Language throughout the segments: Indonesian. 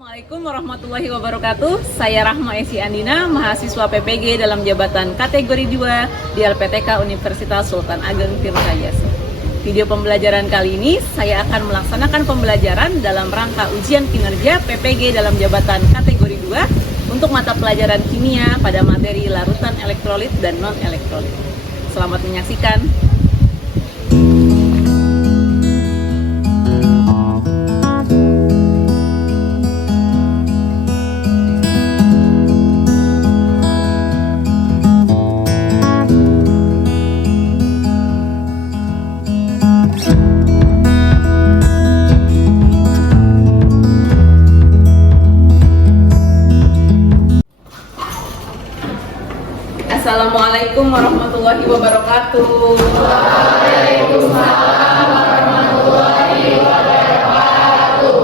Assalamualaikum warahmatullahi wabarakatuh. Saya Rahma Esi Andina, mahasiswa PPG dalam jabatan kategori 2 di LPTK Universitas Sultan Ageng Tirtayasa. Video pembelajaran kali ini saya akan melaksanakan pembelajaran dalam rangka ujian kinerja PPG dalam jabatan kategori 2 untuk mata pelajaran kimia pada materi larutan elektrolit dan non-elektrolit. Selamat menyaksikan. Assalamualaikum warahmatullahi wabarakatuh. Waalaikumsalam warahmatullahi wabarakatuh.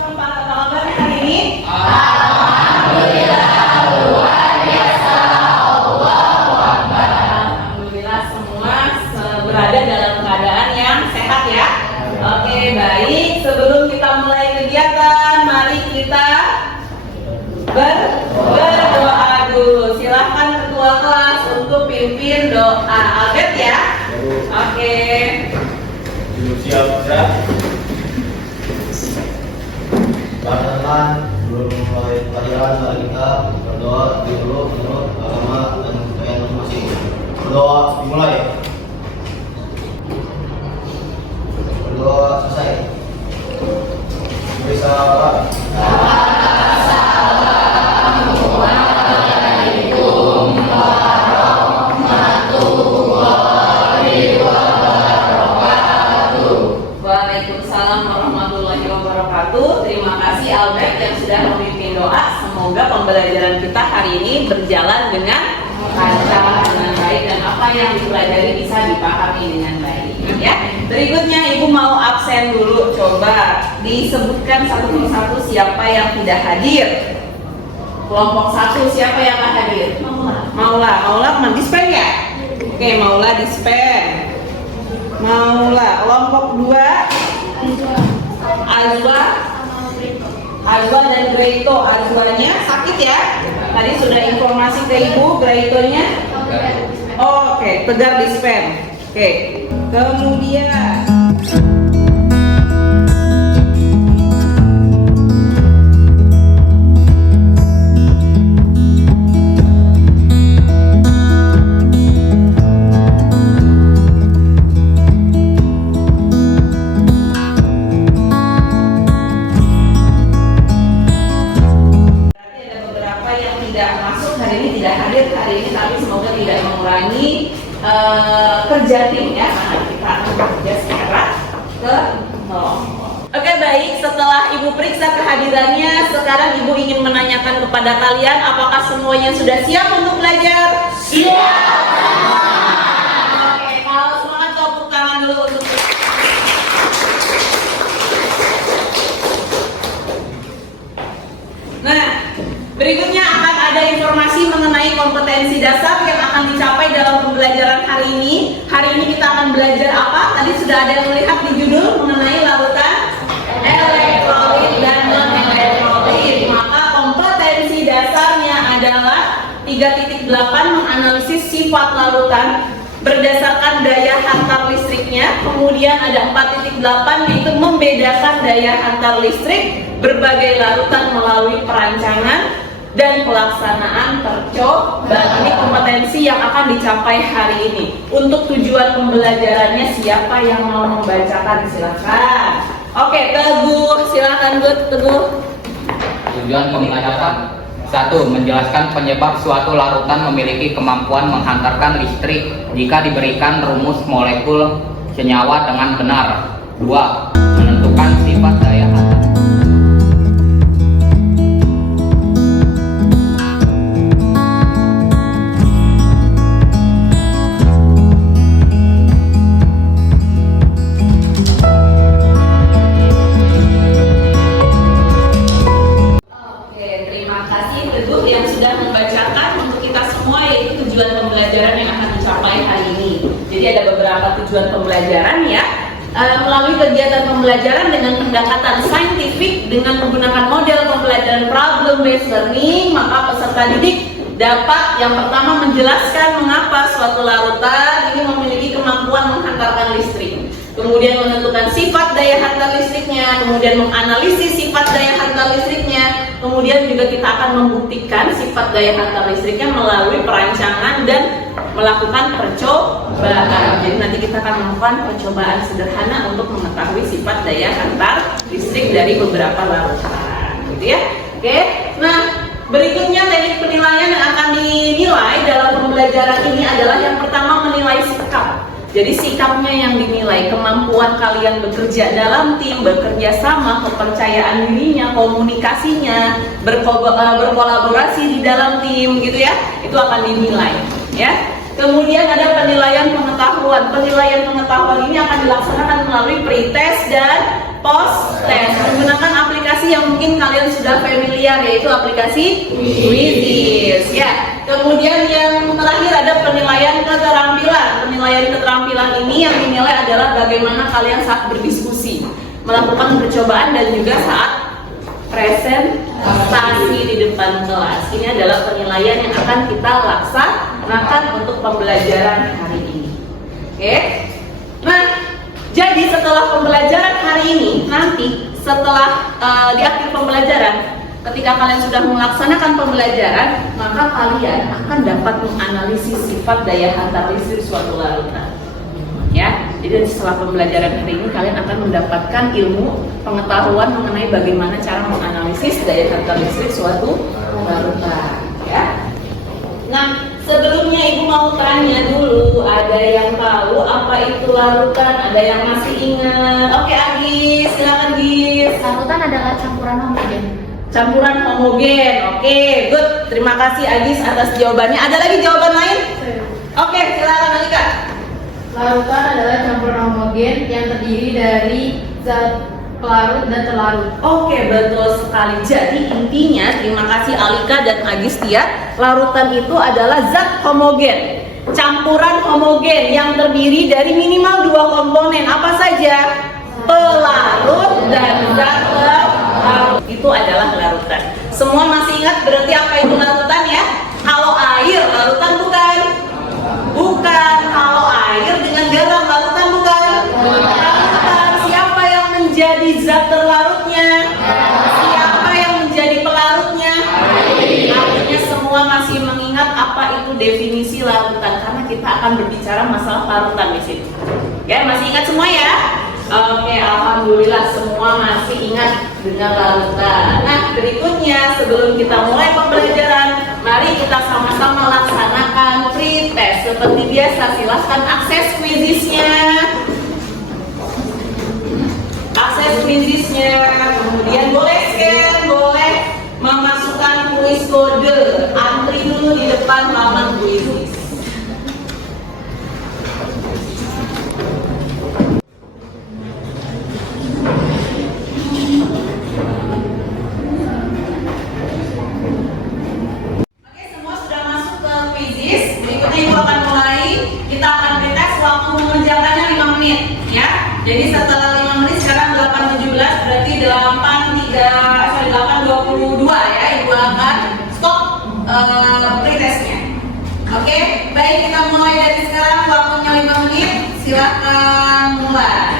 Apa kabar hari ini? Alhamdulillah, luar biasa. Allahu Akbar. Alhamdulillah semua berada dalam keadaan yang sehat ya. Oke, baik. Sebelum kita mulai kegiatan, mari kita berdoa dulu. Silahkan ketua kelas untuk pimpin doa. Albert ya. Oke. Siap, siap. Perkenalkan, sebelum mulai pelajaran mari kita berdoa dulu menurut agama dan kepercayaan masing-masing. Berdoa dimulai. Berdoa selesai. Bisa Pak. Waalaikumsalam warahmatullahi wabarakatuh. Terima kasih Albert yang sudah memimpin doa. Semoga pembelajaran kita hari ini berjalan dengan lancar, dengan baik, dan apa yang dipelajari bisa dipahami dengan baik. Ya. Berikutnya Ibu mau absen dulu. Coba disebutkan satu persatu siapa yang tidak hadir. Kelompok 1 siapa yang nggak hadir? Maula dispen ya? Oke, Maula dispen. Maula. Kelompok 2 Azwa dan Greito. Azwanya sakit ya? Tadi sudah informasi ke Ibu. Greitonya? Oke, tegar dispen. Oke. Kemudian kerja tim ya, karena kita akan bekerja secara kelompok. Oke, baik, setelah Ibu periksa kehadirannya, sekarang Ibu ingin menanyakan kepada kalian apakah semuanya sudah siap untuk belajar? Siap. Oke, kalau semangat tepuk tangan dulu untuk Nah, berikutnya akan ada informasi mengenai kompetensi dasar yang akan dicapai dalam pembelajaran hari ini. Hari ini kita akan belajar apa? Tadi sudah ada yang melihat di judul mengenai larutan elektrolit dan non-elektrolit. Maka kompetensi dasarnya adalah 3.8 menganalisis sifat larutan berdasarkan daya hantar listriknya. Kemudian ada 4.8 yaitu membedakan daya hantar listrik berbagai larutan melalui perancangan dan pelaksanaan percobaan. Ini kompetensi yang akan dicapai hari ini. Untuk tujuan pembelajarannya siapa yang mau membacakan? Silakan. Oke, Teguh, silakan Teguh. Tujuan pembelajaran 1. Menjelaskan penyebab suatu larutan memiliki kemampuan menghantarkan listrik jika diberikan rumus molekul senyawa dengan benar. 2. Menentukan sifat daya hantar. Tujuan pembelajaran ya. melalui kegiatan pembelajaran dengan pendekatan saintifik dengan menggunakan model pembelajaran problem based learning, maka peserta didik dapat yang pertama menjelaskan mengapa suatu larutan ini memiliki kemampuan menghantarkan listrik, kemudian menentukan sifat daya hantar listriknya, kemudian menganalisis sifat daya hantar listriknya, kemudian juga kita akan membuktikan sifat daya hantar listriknya melalui perancangan dan melakukan percobaan. Jadi nanti kita akan melakukan percobaan sederhana untuk mengetahui sifat daya hantar listrik dari beberapa larutan, gitu ya. Oke, nah berikutnya teknik penilaian yang akan dinilai dalam pembelajaran ini adalah yang pertama menilai sikap. Jadi sikapnya yang dinilai, kemampuan kalian bekerja dalam tim, bekerja sama, kepercayaan dirinya, komunikasinya, berkolaborasi di dalam tim, gitu ya. Itu akan dinilai, ya. Kemudian ada penilaian pengetahuan. Penilaian pengetahuan ini akan dilaksanakan melalui pre-test dan post-test menggunakan aplikasi yang mungkin kalian sudah familiar, yaitu aplikasi Quizzes. Ya. Kemudian yang terakhir ada penilaian keterampilan. Penilaian keterampilan ini yang dinilai adalah bagaimana kalian saat berdiskusi, melakukan percobaan dan juga saat presentasi di depan kelas. Ini adalah penilaian yang akan kita laksanakan untuk pembelajaran hari ini. Oke. Nah, jadi setelah pembelajaran hari ini, nanti setelah di akhir pembelajaran, ketika kalian sudah melaksanakan pembelajaran, maka kalian akan dapat menganalisis sifat daya hantar listrik suatu larutan. Ya, jadi setelah pembelajaran hari ini kalian akan mendapatkan ilmu pengetahuan mengenai bagaimana cara menganalisis daya hantar listrik suatu larutan. Ya. Nah, sebelumnya Ibu mau tanya dulu, ada yang tahu apa itu larutan? Ada yang masih ingat? Oke, Agis, silakan Agis. Larutan adalah campuran homogen. Campuran homogen. Oke, good. Terima kasih Agis atas jawabannya. Ada lagi jawaban lain? Oke, silakan Alika. Larutan adalah campuran homogen yang terdiri dari zat pelarut dan terlarut. Oke, betul sekali. Jadi intinya, terima kasih Alika dan Agis ya, larutan itu adalah zat homogen, campuran homogen yang terdiri dari minimal dua komponen. Apa saja? Pelarut dan zat pelarut. Itu adalah larutan. Semua masih ingat berarti apa itu larutan ya? Kalau air, larutan bukan? Bukan. Kalau air dengan garam, larutan bukan? Larutan. Siapa yang menjadi zat terlarutnya? Siapa yang menjadi pelarutnya? Artinya semua masih mengingat apa itu definisi larutan, karena kita akan berbicara masalah larutan di sini. Ya, masih ingat semua ya? Oke, alhamdulillah semua masih ingat dengan larutan. Nah, berikutnya sebelum kita mulai pembelajaran, mari kita sama-sama laksanakan pre-test. Seperti biasa, silahkan akses Quizzes-nya. Akses Quizzes-nya, kemudian boleh scan, boleh memasukkan kuis kode. Antri dulu di depan laman Quizzes. Jadi setelah 5 menit, sekarang 8.17, berarti 8.22 ya, Ibu akan stop pretestnya. Oke, baik, kita mulai dari sekarang, waktunya 5 menit, silahkan mulai.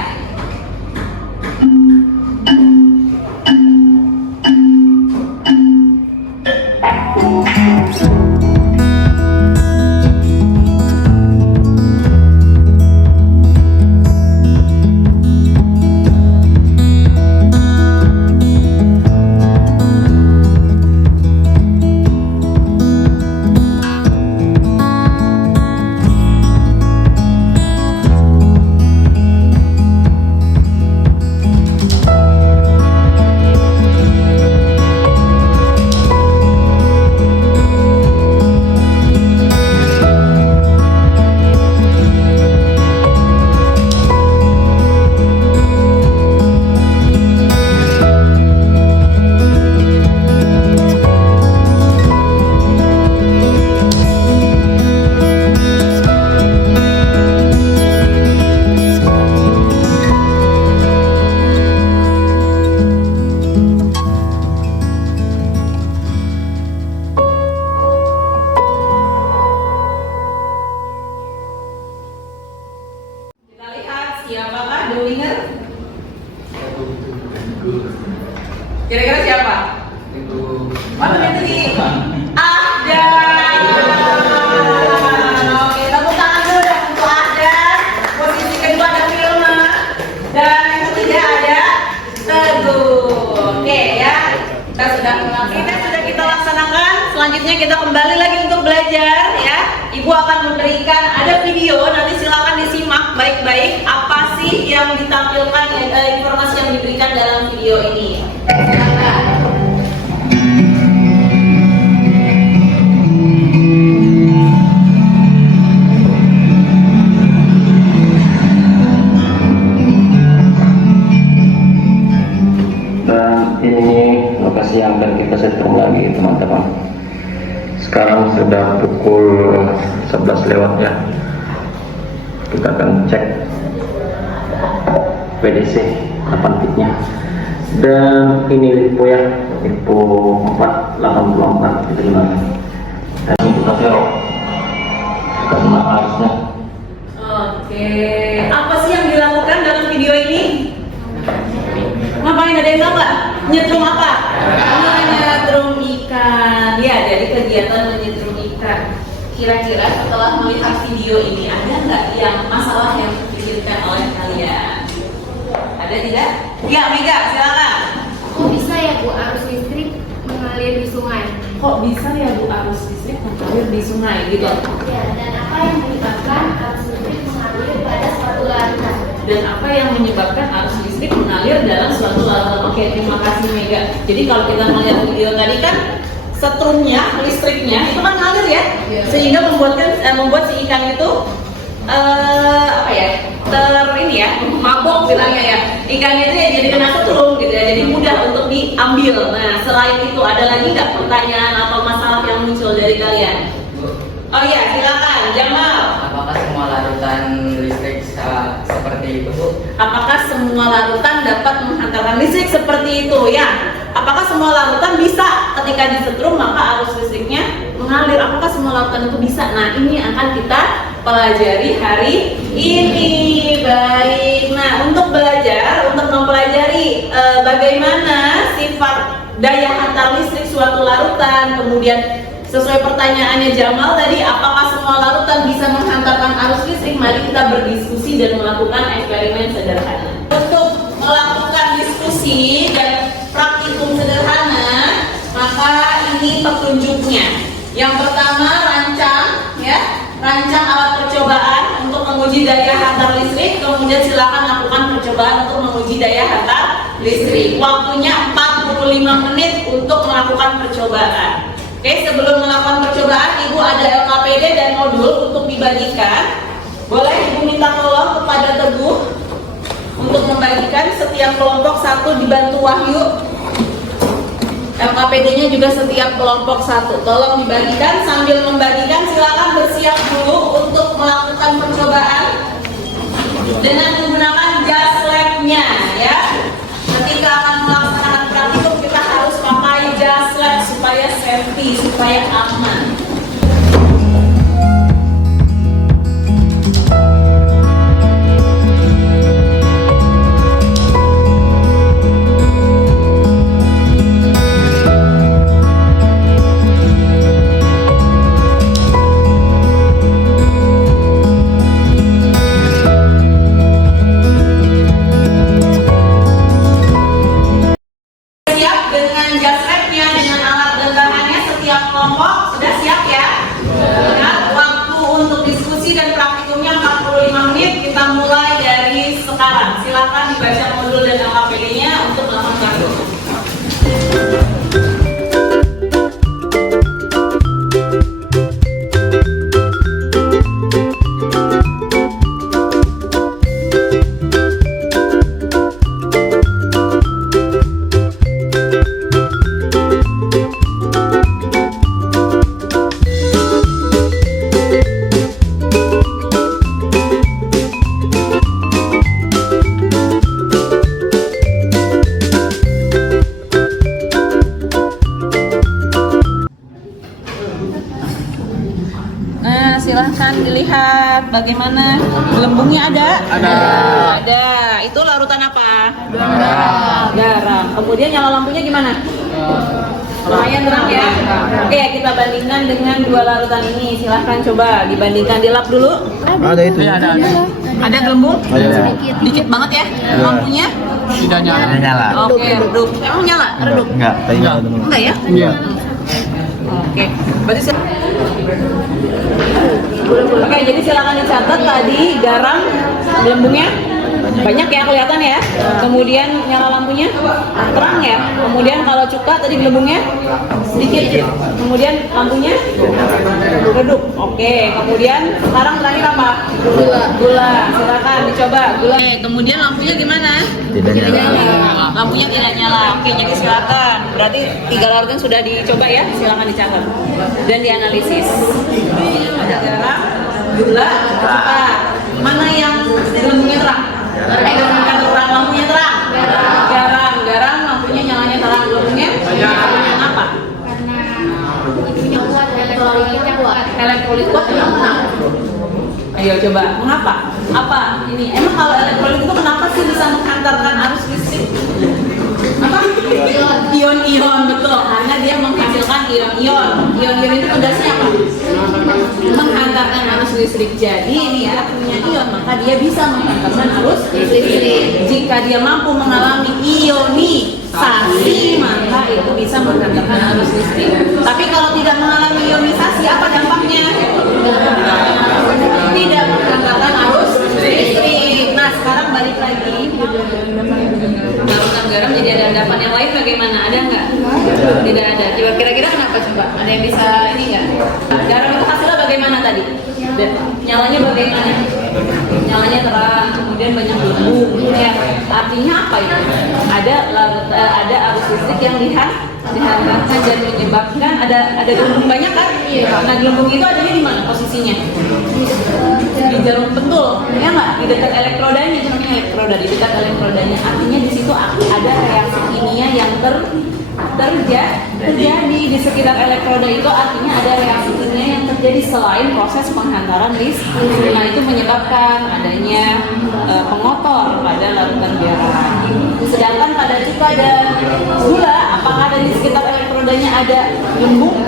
Siapakah the winner? Kira-kira siapa? Mana yang tadi? Ada. Oke, tepuk tangan dulu dong untuk Ada. Posisi kedua ada Vilma. Dan yang ketiga ada Teguh. Oke ya. Kita laksanakan. Selanjutnya kita kembali lagi untuk belajar ya. Ibu akan memberikan ada video, nanti silakan disimak baik-baik apa sih yang ditampilkan, informasi yang diberikan dalam video ini. Silakan. Dan ini lokasi yang akan kita setting lagi teman-teman. Sekarang sudah pukul 11 lewat ya. Kita akan cek PDC 8 pitnya. Dan ini lipo ya, lipo 484 kita gunakan. Dan kita serok karena arusnya. Oke, apa sih yang dilakukan dalam video ini? Ngapain, ada yang tahu nggak? Nyetrum apa? Nyetrum ikan. Ya, jadi kegiatan menyetrum ikan. Kira-kira setelah melihat video ini ada nggak yang masalah yang terpikirkan oleh kalian? Ada tidak? Ya, Mega, silakan. Kok bisa ya Bu arus listrik mengalir di sungai? Kok bisa ya Bu arus listrik mengalir di sungai gitu? Ya, dan apa yang menyebabkan arus listrik mengalir pada suatu larutan? Dan apa yang menyebabkan arus listrik mengalir dalam suatu larutan? Oke, terima kasih Mega. Jadi kalau kita melihat video tadi kan setrumnya, listriknya itu kan ngalir ya, sehingga membuat si ikan itu mabok bilangnya ya, ikannya itu ya jadi kena setrum gitu ya, jadi mudah untuk diambil. Nah, selain itu ada lagi nggak pertanyaan atau masalah yang muncul dari kalian? Oh iya, silakan Jamal. Apakah semua larutan listrik seperti itu, Bu? Apakah semua larutan dapat menghantarkan listrik seperti itu ya? Apakah semua larutan bisa ketika disetrum maka arus listriknya mengalir? Apakah semua larutan itu bisa? Nah, ini akan kita pelajari hari ini. Baik. Nah, untuk mempelajari bagaimana sifat daya hantar listrik suatu larutan, kemudian sesuai pertanyaannya Jamal tadi, apakah semua larutan bisa menghantarkan arus listrik? Mari kita berdiskusi dan melakukan eksperimen sederhana. Untuk melakukan diskusi dan praktikum sederhana, maka ini petunjuknya. Yang pertama, rancang alat percobaan untuk menguji daya hantar listrik. Kemudian silakan lakukan percobaan untuk menguji daya hantar listrik. Waktunya 45 menit untuk melakukan percobaan. Oke, sebelum melakukan percobaan, Ibu ada LKPD dan modul untuk dibagikan. Boleh Ibu minta tolong kepada Teguh untuk membagikan setiap kelompok satu, dibantu Wahyu. LKPD-nya juga setiap kelompok satu. Tolong dibagikan. Sambil membagikan, silakan bersiap dulu untuk melakukan percobaan dengan menggunakan jas lab-nya ya. Ketika akan melaksanakan praktikum, kita harus pakai jas lab supaya safety, supaya aman. Kelompok sudah siap ya? Ingat, waktu untuk diskusi dan praktikumnya 45 menit. Kita mulai dari sekarang. Silakan dibaca modul dan LKPD-nya untuk melakukan praktikum. bagaimana? Gelembungnya ada? Ada. Ada. Itu larutan apa? Garam. Kemudian nyala lampunya gimana? Lumayan terang ya. Oke, kita bandingkan dengan dua larutan ini. Silahkan coba dibandingkan, dilap dulu. Ada itu. Ada. Ada gelembung? Ada. Dikit banget ya. Lampunya? Tidak nyala. Oke, redup. Emang nyala? Redup? Enggak, kayaknya ada. Enggak ya? Iya. Oke. Berarti Oke, jadi silakan dicatat tadi garam gelembungnya banyak ya kelihatan ya. Kemudian nyala lampunya terang ya. Kemudian kalau cuka tadi gelembungnya sedikit. Kemudian lampunya redup. Oke. Kemudian sekarang terakhir apa? Gula. Silakan dicoba gula. Oke. Kemudian lampunya gimana? Tidak nyala. Lampunya tidak nyala. Oke, jadi silakan. Berarti 3 larutan sudah dicoba ya. Silakan dicatat dan dianalisis. Ada garam, gula, cuka. Mana yang gelembungnya terang? Bukan terang, lampunya terang. Garam, lampunya nyalanya terang, gelembungnya apa? Elektrolit kuat kenapa? Ayo coba, mengapa? Apa ini? Emang kalau elektrolit itu kenapa sih bisa menghantarkan arus listrik? Apa? Ion-ion, betul. Karena dia menghasilkan ion-ion. Ion-ion itu tugasnya apa? Menghantarkan arus listrik. Jadi ini ya punya ion, maka dia bisa menghantarkan arus listrik. Jika dia mampu mengalami ionisasi, maka itu bisa menghantarkan arus listrik. Tapi kalau tidak mengalami ionisasi, apa dampaknya? Tidak menghantarkan arus listrik. Nah, sekarang balik lagi. Larutan garam jadi ada endapan yang lain bagaimana? Ada nggak? Tidak ada. Coba kira-kira kenapa coba? Ada yang bisa ini nggak? Garam itu hasilnya bagaimana tadi? Nyalanya bagaimana? Nyalanya terang, kemudian banyak gelembung. Ya, artinya apa itu? Ada arus listrik yang dihantarkan dan menyebabkan ada gelembung banyak kan? Nah, gelembung itu adanya di mana posisinya? Di jarum pentul, ya nggak? Di dekat elektrodanya, namanya elektroda, di dekat elektrodanya. Artinya di situ ada reaksi kimia yang terjadi di sekitar elektroda itu, artinya ada reaksi kimia yang terjadi selain proses penghantaran listrik. Nah, itu menyebabkan adanya pengotor pada larutan garam. Sedangkan pada cuka dan gula, apakah ada di sekitar elektrodanya ada gelembung?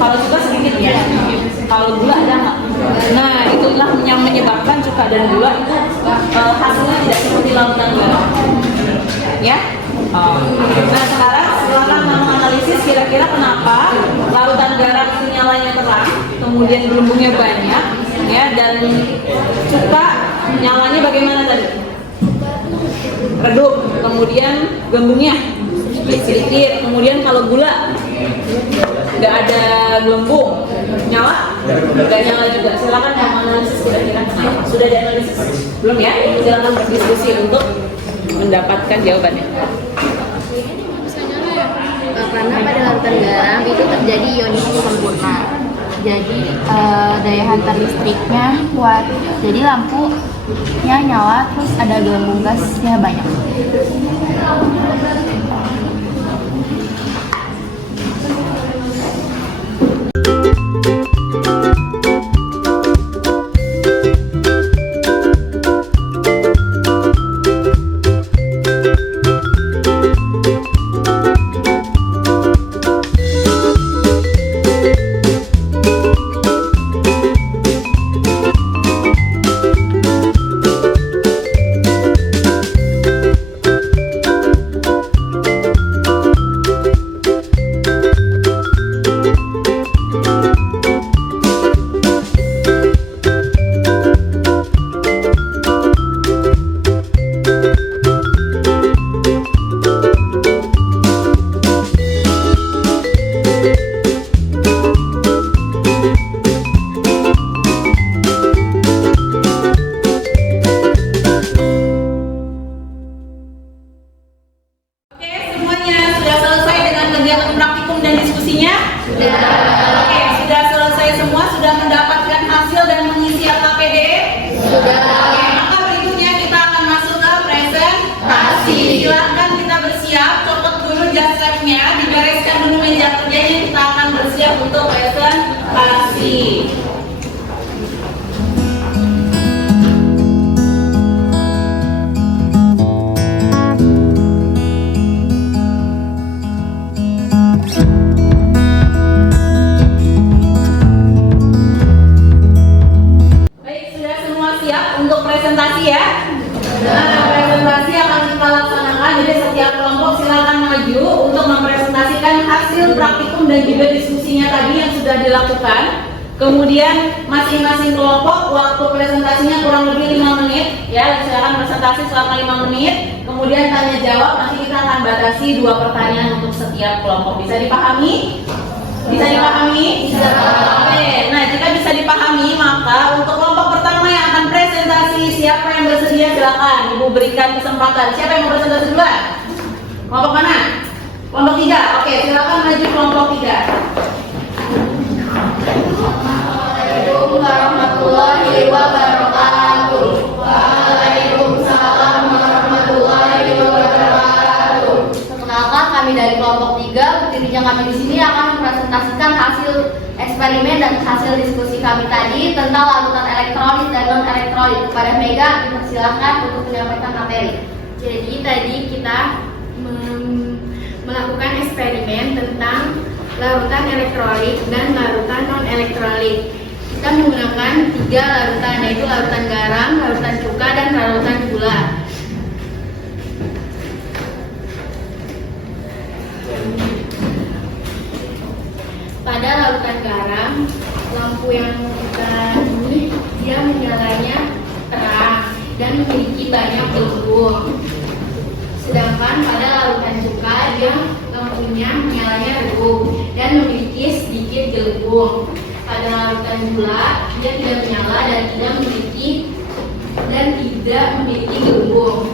Kalau cuka sedikit ya. Kalau gula ada nggak? Nah, itulah yang menyebabkan cuka dan gula itu hasilnya tidak seperti larutan garam. Ya. Nah, sekarang silakan menganalisis kira-kira kenapa larutan garam itu nyalanya terang, kemudian gelembungnya banyak, ya, dan cuka nyalanya bagaimana tadi? Redup, kemudian gelembungnya sedikit, kemudian kalau gula nggak ada gelembung, nyala? Nggak nyala juga. Silakan menganalisis kira-kira kenapa. Sudah dianalisis? Belum ya? Silakan berdiskusi untuk mendapatkan jawabannya. Karena pada larutan garam itu terjadi ionisasi sempurna. Jadi daya hantar listriknya kuat. Jadi lampunya nyala, terus ada gelembung gasnya banyak. Nah, presentasi akan kita laksanakan, jadi setiap kelompok silakan maju untuk mempresentasikan hasil praktikum dan juga diskusinya tadi yang sudah dilakukan. Kemudian masing-masing kelompok waktu presentasinya kurang lebih 5 menit, ya silakan presentasi selama 5 menit. Kemudian tanya jawab, nanti kita akan batasi 2 pertanyaan untuk setiap kelompok. Bisa dipahami? Bisa dipahami? Bisa. Oke, nah jika bisa dipahami, maka untuk kelompok pertama yang akan presentasi, siapa yang bersedia silakan Ibu berikan kesempatan. Siapa yang mau presentasi duluan? Kelompok mana? Kelompok 3. Oke, silakan maju kelompok 3. Assalamualaikum warahmatullahi wabarakatuh. Waalaikumsalam warahmatullahi wabarakatuh. Perkenalkan, kami dari kelompok 3. Berdirinya kami di sini akan mempresentasikan hasil eksperimen dan hasil diskusi kami tadi tentang larutan elektrolit dan non elektrolit. Kepada Mega dipersilahkan untuk menyampaikan materi. Jadi tadi kita melakukan eksperimen tentang larutan elektrolit dan larutan non elektrolit. Kita menggunakan 3 larutan, yaitu larutan garam, larutan cuka, dan larutan gula. Pada larutan garam, lampu yang kita ini dia menyalanya terang dan memiliki banyak gelembung. Sedangkan pada larutan cuka dia lampunya menyalanya redup dan memiliki sedikit gelembung. Pada larutan gula dia tidak menyala dan tidak memiliki gelembung.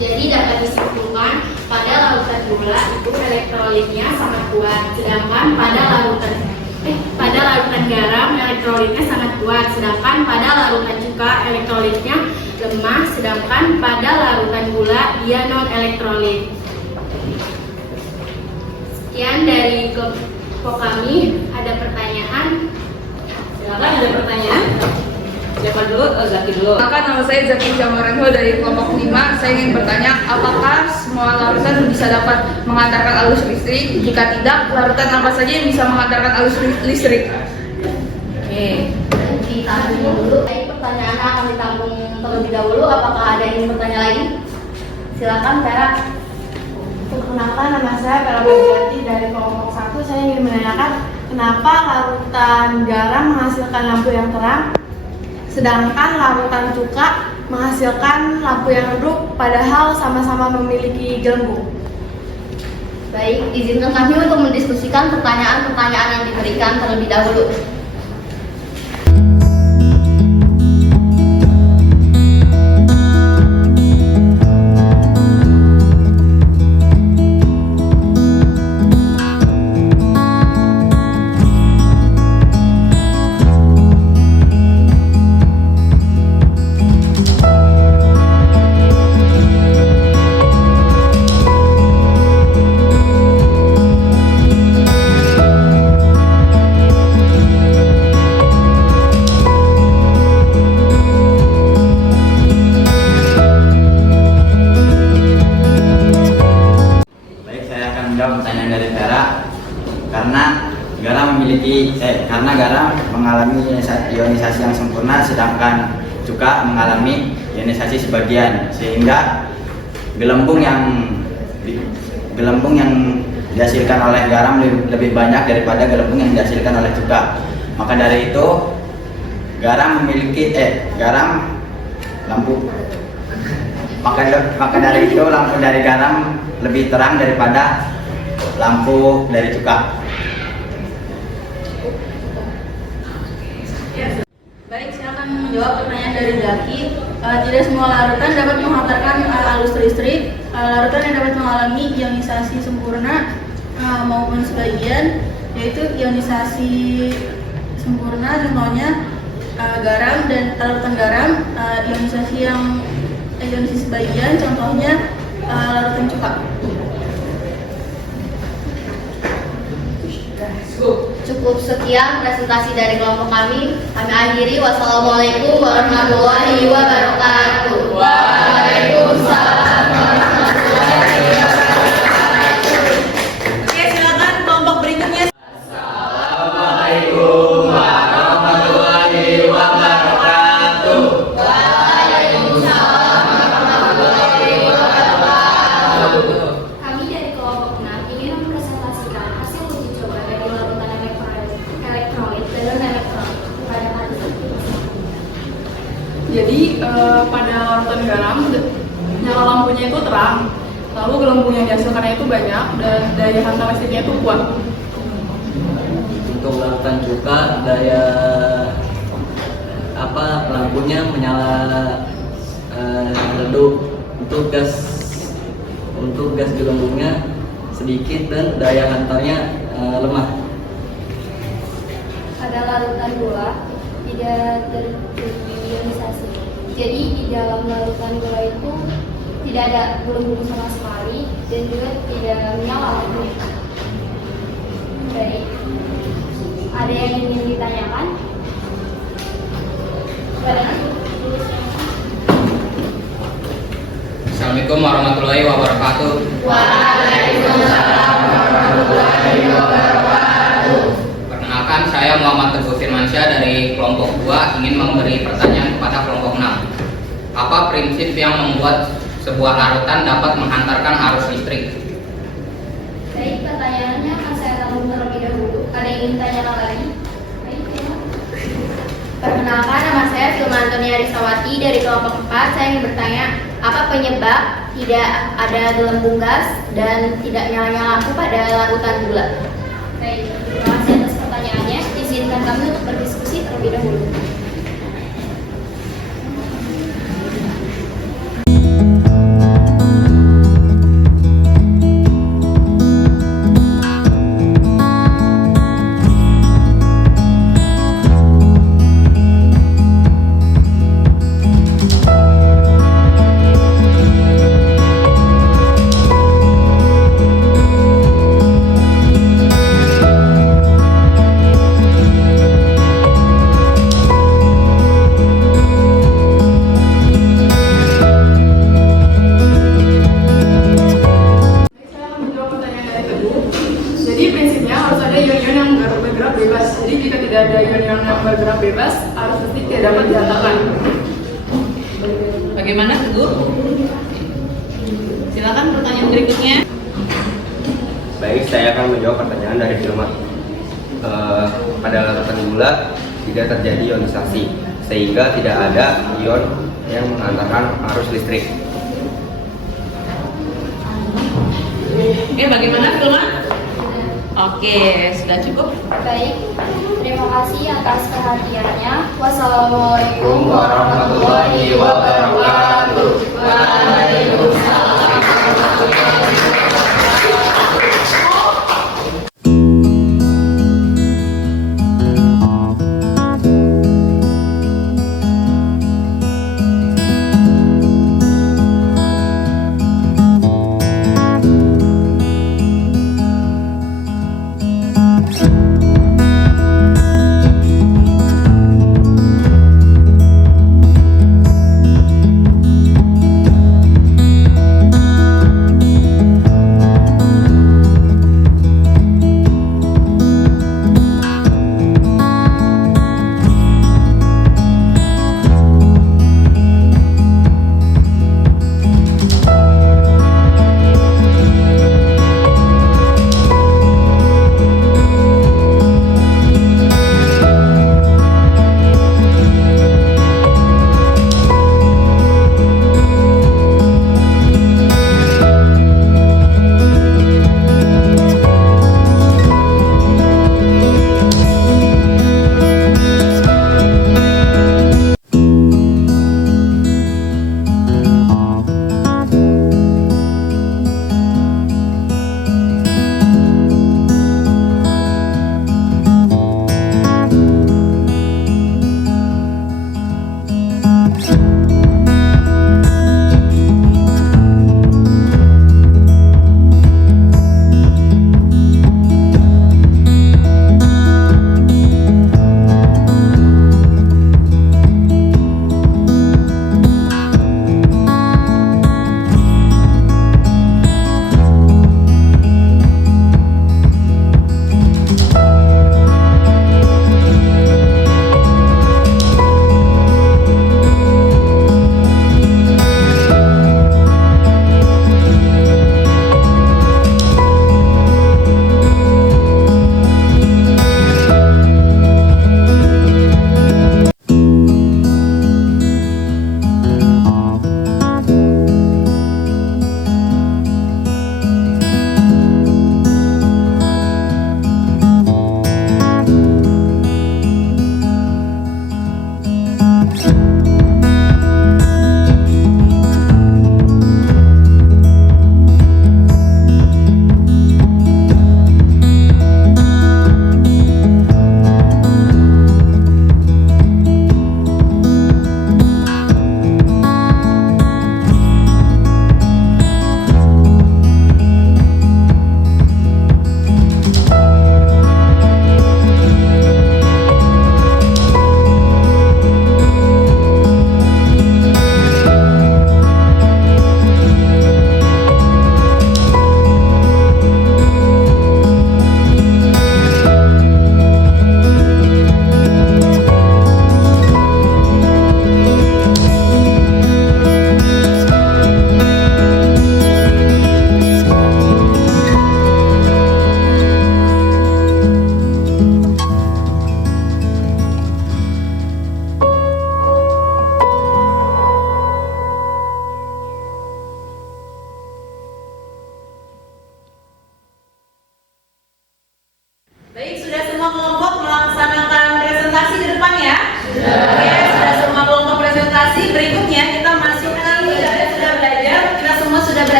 Jadi dapat disimpulkan pada larutan gula itu elektrolitnya sangat kuat, sedangkan pada larutan garam elektrolitnya sangat kuat, sedangkan pada larutan cuka elektrolitnya lemah, sedangkan pada larutan gula dia non elektrolit. Sekian dari kelompok kami. Ada pertanyaan? Silakan, ada pertanyaan? Siapa dulu? Zaki dulu. Nama saya Zaki Jamaranho dari kelompok 5. Saya ingin bertanya, apakah semua larutan bisa dapat mengantarkan arus listrik? Jika tidak, larutan apa saja yang bisa mengantarkan arus listrik? Oke. Ditampung dulu. Baik, pertanyaan akan ditampung terlebih dahulu. Apakah ada yang bertanya lagi? Silakan, Vera. Perkenalkan, nama saya Vera Berjati dari kelompok 1. Saya ingin menanyakan kenapa larutan garam menghasilkan lampu yang terang, sedangkan larutan cuka menghasilkan lampu yang redup, padahal sama-sama memiliki gelembung. Baik, izinkan kami untuk mendiskusikan pertanyaan-pertanyaan yang diberikan terlebih dahulu. Karena garam mengalami ionisasi yang sempurna, sedangkan cuka mengalami ionisasi sebagian, sehingga gelembung yang dihasilkan oleh garam lebih banyak daripada gelembung yang dihasilkan oleh cuka. Maka dari itu maka dari itu lampu dari garam lebih terang daripada lampu dari cuka. Baik, silakan menjawab pertanyaan dari Zaki. Tidak semua larutan dapat menghantarkan arus listrik. Larutan yang dapat mengalami ionisasi sempurna maupun sebagian, yaitu ionisasi sempurna, contohnya garam, dan larutan garam. Ionisasi sebagian, contohnya larutan cuka. Cukup sekian presentasi dari kelompok kami. Kami akhiri. Wassalamualaikum warahmatullahi wabarakatuh. Waalaikumsalam warahmatullahi wabarakatuh. Oke, silakan kelompok berikutnya. Assalamualaikum warahmatullahi wabarakatuh. Waalaikumsalam lampunya itu terang, lalu gelembung yang dihasilkannya itu banyak dan daya hantar listriknya itu kuat. Untuk larutan cuka, daya lampunya menyala redup. Untuk gas gelembungnya sedikit dan daya hantarnya lemah. Pada larutan gula tidak terjadi ionisasi. Jadi di dalam larutan gula itu tidak ada gelembung sama sekali dan juga tidak menyala lampunya. Baik. Ada yang ingin ditanyakan? Assalamualaikum warahmatullahi wabarakatuh. Waalaikumsalam warahmatullahi wabarakatuh. Perkenalkan, saya Muhammad Teguh Firmansyah dari kelompok 2 ingin memberi pertanyaan kepada kelompok 6. Apa prinsip yang membuat sebuah larutan dapat menghantarkan arus listrik? Baik, pertanyaannya akan saya tanggung terlebih dahulu. Ada yang ingin tanyakan lagi? Baik, ya. Perkenalkan, nama saya Filma Antonia Risawati dari kelompok 4. Saya ingin bertanya, apa penyebab tidak ada gelembung gas dan tidak nyala-nyala lampu pada larutan gula? Baik, terima kasih atas pertanyaannya. Izinkan kami untuk berdiskusi terlebih dahulu. bergerak bebas, arus listrik tidak dapat dihantarkan. Bagaimana, Teguh? Silakan pertanyaan berikutnya. Baik, saya akan menjawab pertanyaan dari Firman. Pada larutan gula tidak terjadi ionisasi, sehingga tidak ada ion yang menghantarkan arus listrik. Oke, bagaimana, Firman? Oke, sudah cukup. Baik, terima kasih atas perhatiannya. Wassalamualaikum warahmatullahi wabarakatuh. Waalaikumsalam warahmatullahi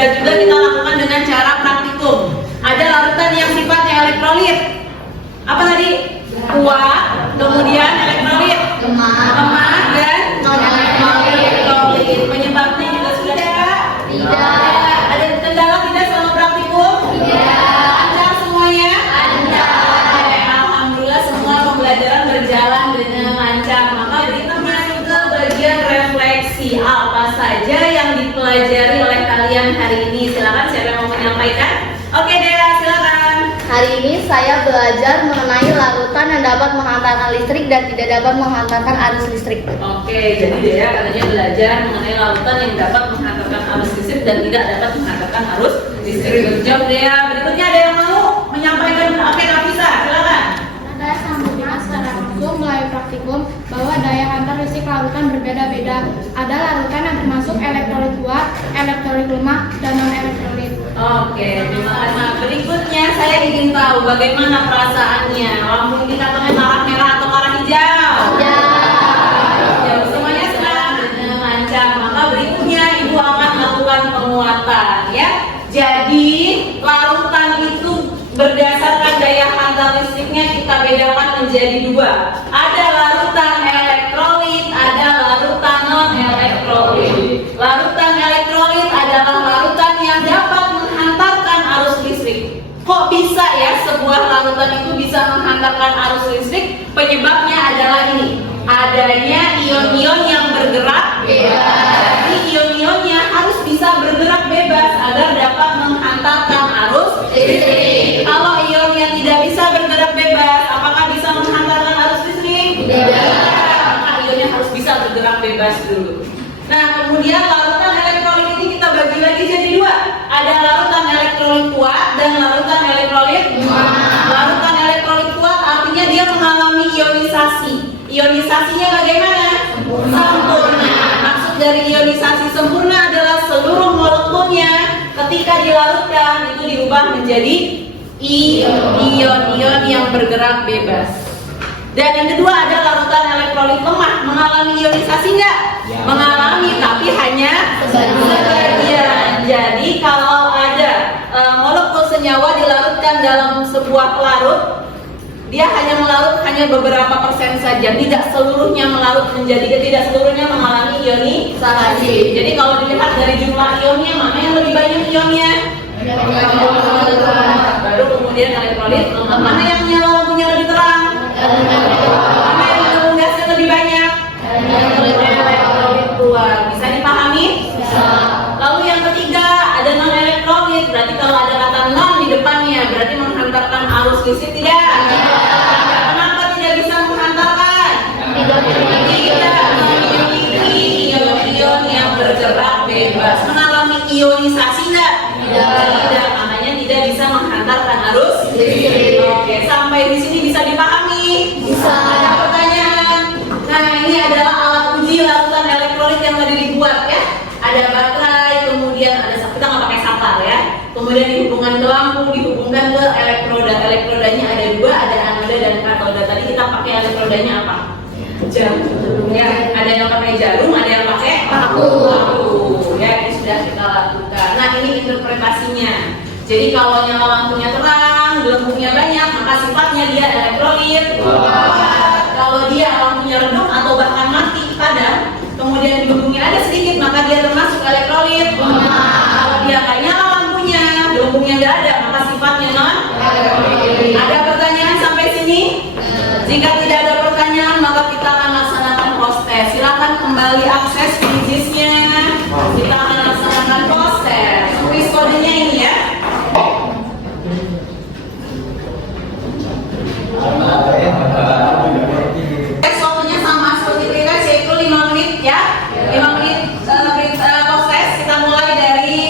Dan juga kita lakukan dengan cara praktikum. Ada larutan yang sifatnya elektrolit. Apa tadi? Kuat, kemudian elektrolit, lemah, dan non-elektrolit. Penyebabnya juga sudah ada, Kak? Tidak. Ada kendala tidak selama praktikum? Tidak. Lancar semuanya? Lancar. Alhamdulillah semua pembelajaran berjalan dengan lancar. Maka kita masuk ke bagian refleksi. Apa saja yang dipelajari oleh kalian hari ini? Silakan siapa yang mau menyampaikan? Oke, Dea, silakan. Hari ini saya belajar mengenai larutan yang dapat menghantarkan listrik dan tidak dapat menghantarkan arus listrik. Oke, jadi Dea katanya belajar mengenai larutan yang dapat menghantarkan arus listrik dan tidak dapat menghantarkan arus listrik. Jawab Dea. Berikutnya ada yang mau menyampaikan? Oke, Nafisa, silakan. Saya sambungnya secara langsung melalui praktikum bahwa daya hantar listrik larutan berbeda-beda. Ada larutan yang termasuk elektrolit kuat, elektrolit lemah, dan non-elektrolit. Oke, terima kasih. Berikutnya saya ingin tahu bagaimana perasaannya. Lampu indikatornya merah-merah atau merah hijau? Hijau. Semuanya senang dan lancar. Maka berikutnya Ibu akan melakukan penguatan ya. Jadi larutan itu berdasarkan daya hantar listriknya kita bedakan menjadi dua. Ada larutan elektrolit, ada larutan non-elektrolit. Larutan elektrolit adalah larutan yang dapat menghantarkan arus listrik. Kok bisa ya sebuah larutan itu bisa menghantarkan arus listrik? Penyebabnya adalah ini. Adanya ion-ion yang bergerak bebas. Jadi ion-ionnya harus bisa bergerak bebas agar dapat menghantarkan arus listrik. Kalau ionnya tidak bisa bergerak bebas, apakah bisa menghantarkan arus listrik? Tidak. Maka ionnya harus bisa bergerak bebas dulu. Nah, kemudian larutan elektrolit ini kita bagi lagi jadi dua. Ada larutan elektrolit kuat dan larutan elektrolit lemah. Larutan elektrolit kuat artinya dia mengalami ionisasi. Ionisasinya bagaimana? Sempurna. Maksud dari ionisasi sempurna adalah seluruh molekulnya ketika dilarutkan itu diubah menjadi ion-ion yang bergerak bebas. Dan yang kedua ada larutan elektrolit lemah. Mengalami ionisasi enggak? Ya. Mengalami, tapi hanya sebagian. Jadi kalau ada molekul senyawa dilarutkan dalam sebuah pelarut, dia hanya melarut hanya beberapa persen saja, tidak seluruhnya melarut menjadi, tidak seluruhnya mengalami ionisasi. Jadi kalau dilihat dari jumlah ionnya, mana yang lebih banyak ionnya? Baru kemudian elektrolit, mana yang nyala lampunya lebih terang? Mana yang mengandung gasnya lebih banyak? Elektrolit keluar. Bisa dipahami? Bisa. Lalu yang ketiga ada non elektrolit. Berarti kalau ada kata non di depannya berarti menghantarkan arus listrik tidak? Kenapa tidak bisa menghantarkan? Tidak memiliki ion-ion yang bergerak bebas. Mengalami ionisasi tidak? Tidak. Makanya tidak bisa menghantarkan arus listrik. Oke, sampai di sini bisa dipahami? Bisa. Ada pertanyaan? Nah, ini adalah alat uji larutan elektrolit yang tadi dibuat ya. Ada baterai, kemudian ada, kita nggak pakai saklar ya. Kemudian dihubungkan ke lampu, dihubungkan ke elektroda. Elektrodanya ada dua, ada anoda dan katoda. Tadi kita pakai elektrodanya apa? Jarum. Ya, ada yang pakai jarum, ada yang pakai paku. Ya, ini sudah kita lakukan. Nah, ini interpretasinya. Jadi kalau nyala lampunya terang, gelembungnya banyak, maka sifatnya dia elektrolit. Kalau dia lampunya redup atau bahkan mati padam, kemudian gelembungnya ada sedikit, maka dia termasuk elektrolit. Kalau dia nggak nyala lampunya, gelembungnya nggak ada, maka sifatnya non elektrolit. Ada pertanyaan sampai sini? Jika tidak ada pertanyaan, maka kita akan laksanakan proses. Silakan kembali akses fisiknya. Kita akan laksanakan proses. Kuis kodenya ini ya. Waktunya sama seperti previous, yaitu 5 menit ya. 5 menit proses. Kita mulai dari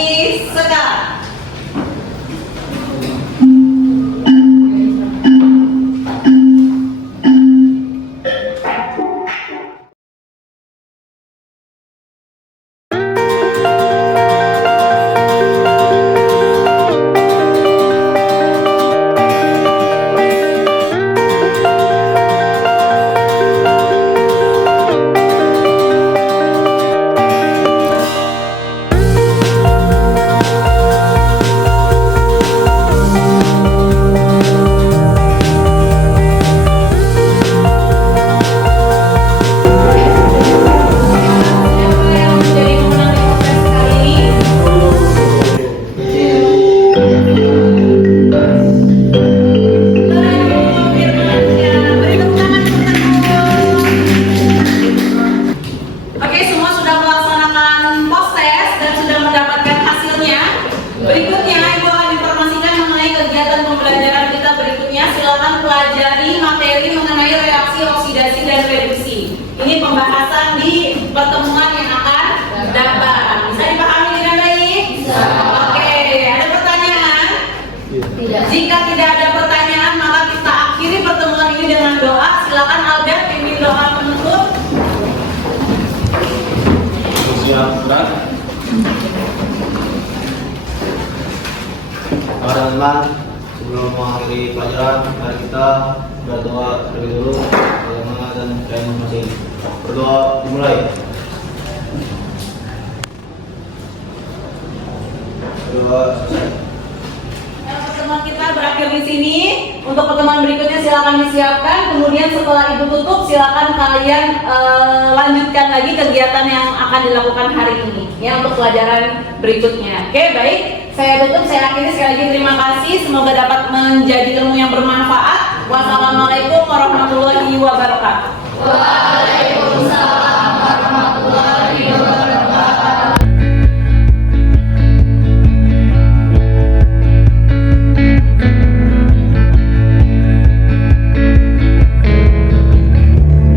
sekarang. pembahasan di pertemuan yang akan datang. Bisa dipahami dengan baik? Bisa. Oke, ada pertanyaan? Tidak. Jika tidak ada pertanyaan, maka kita akhiri pertemuan ini dengan doa. Silakan Albert pimpin doa penutup. Silakan. Teman-teman, sebelum mengakhiri pelajaran, mari kita berdoa terlebih dulu agama dan kalian masing-masing. Berdoa dimulai. Berdoa selesai. Pertemuan kita berakhir di sini. Untuk pertemuan berikutnya silakan disiapkan. Kemudian setelah ibu tutup, silakan kalian lanjutkan lagi kegiatan yang akan dilakukan hari ini, ya, untuk pelajaran berikutnya. Oke, baik. Saya tutup. Saya akhiri sekali lagi terima kasih. Semoga dapat menjadi ilmu yang bermanfaat. Wassalamualaikum warahmatullahi wabarakatuh. Waalaikumsalam.